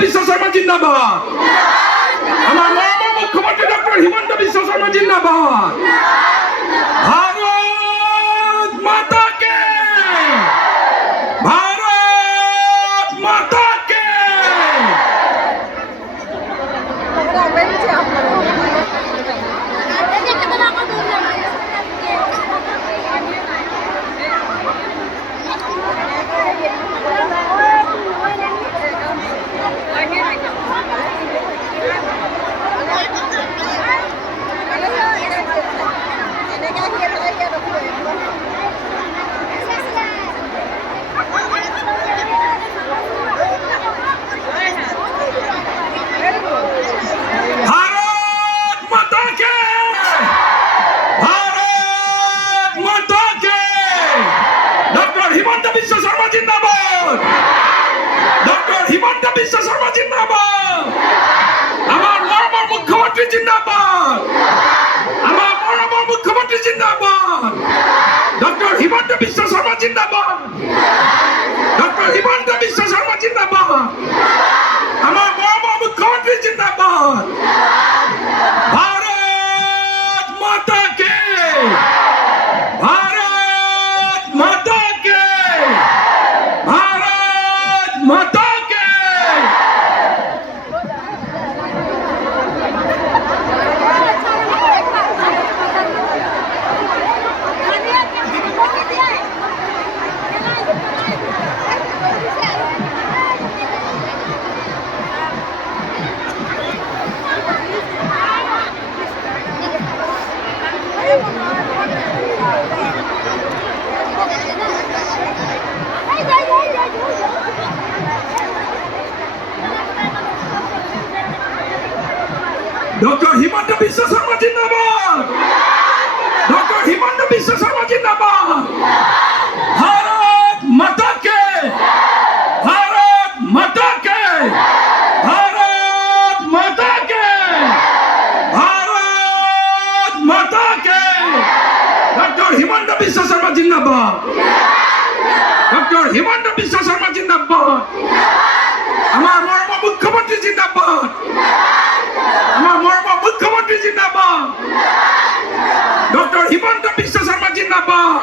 বিশ্ব শর্মা জিন্দাবাদ। আমার মহামান্য মুখ্যমন্ত্রী ডক্টর হিমন্ত বিশ্ব শর্মা জিন্দাবাদ। ভারত মাতা কে, ভারত মাতা কে। বিশ্ব শর্মা জিন্দাবাদ। ডক্টর হিমন্ত বিশ্ব শর্মা জিন্দাবাদ। আমার মহামান্য মুখ্যমন্ত্রী জিন্দাবাদ। আমার মহামান্য মুখ্যমন্ত্রী জিন্দাবাদ। ডক্টর হিমন্ত বিশ্ব শর্মা জিন্দাবাদ। ডক্টর হিমন্ত বিশ্ব শর্মা জিন্দাবাদ। আমার মহামান্য মুখ্যমন্ত্রী জিন্দাবাদ। ভারত মাতা কে, ভারত মাতা কে, भारत माता के। डॉक्टर हिमंत बिश्व शर्मा जिंदाबाद। डॉक्टर हिमंत बिश्व शर्मा जिंदाबाद। भारत माता के, भारत माता के, भारत माता के, भारत माता के। डॉक्टर हिमंत बिश्व शर्मा जिंदाबाद। डॉक्टर हिमंत बिश्व शर्मा जिंदाबाद। हमारा मौलाना मुख्यमंत्री जिंदाबाद। আমার মহামান্য মুখ্যমন্ত্রী জিন্দাবাদ। ডক্টর হিমন্ত বিশ্ব শর্মা জিন্দাবাদ।